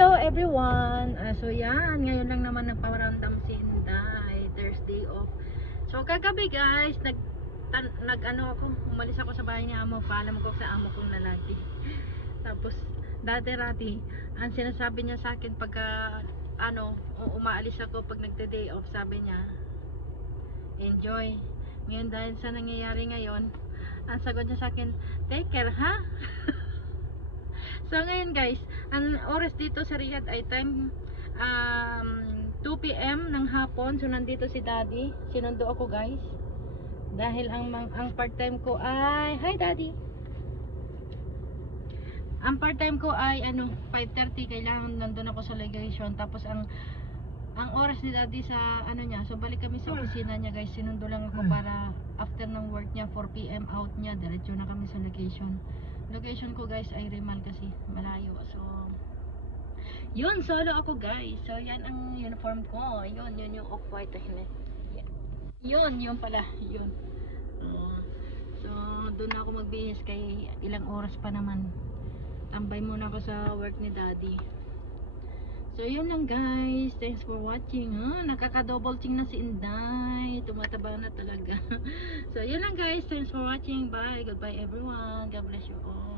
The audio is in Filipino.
Hello everyone! So yan, ngayon lang naman nagpaparamdam si Inday, Thursday off. So kagabi guys, nag ako, umalis ako sa bahay ni amo, paalam ko sa amo kong lalaki. Tapos dati-rati, ang sinasabi niya sa akin pagka umaalis ako pag nagde-day off, sabi niya, enjoy. Ngayon dahil sa nangyayari ngayon, ang sagot niya sa akin, take care ha? So ngayon guys, ang oras dito sa Riyadh ay time 2 PM ng hapon. So nandito si Daddy. Sinundo ako guys. Dahil ang part-time ko ay hi Daddy. Ang part-time ko ay 5:30, kailangan nandun ako sa legation. Tapos ang oras ni Daddy sa niya. So balik kami sa opisina niya guys. Sinundo lang ako para after ng work niya 4 PM out niya. Diretso na kami sa location. Location ko guys ay Rimal kasi malayo. So yun, solo ako guys. So yan ang uniform ko. Yun yung off-white yan. Yun pala. Yun. So doon ako magbihis kay ilang oras pa naman. Tambay muna ako sa work ni Daddy. So yun lang guys. Thanks for watching. Nakaka-double ching na si Inday. Tumataba na talaga. So yun lang guys. Thanks for watching. Bye. Goodbye everyone. God bless you all.